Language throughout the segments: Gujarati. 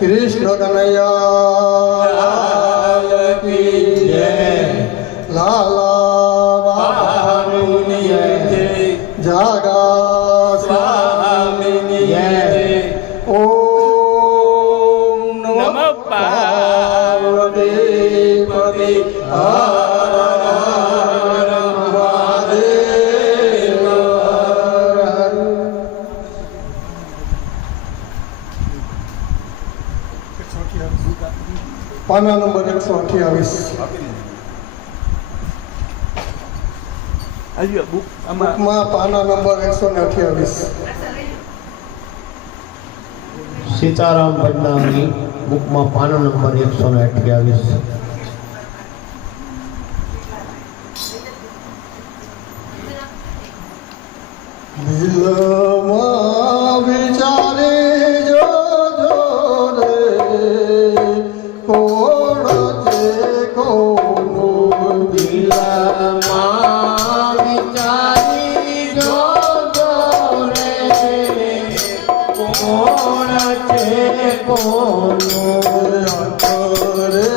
કૃષ્ણ કનૈયા પાના નંબર એકસો અઠ્યાવીસ બુકમાં પાના નંબર એકસો ને અઠ્યાવીસ સીતારામ ભટનામની બુકમાં પાના નંબર એકસો ને અઠ્યાવીસ. Oh, oh, oh,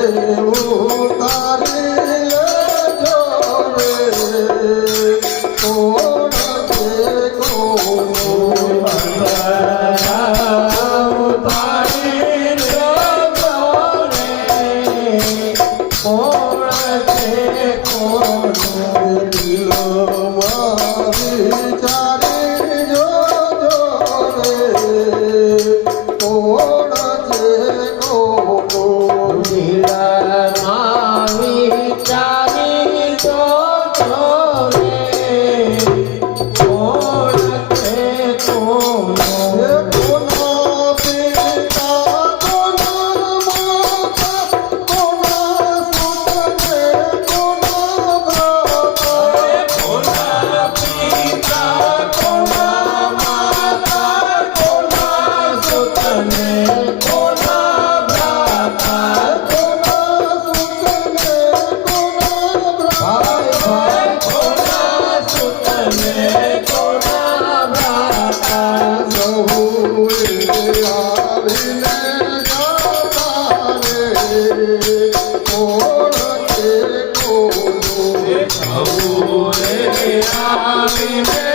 Amen.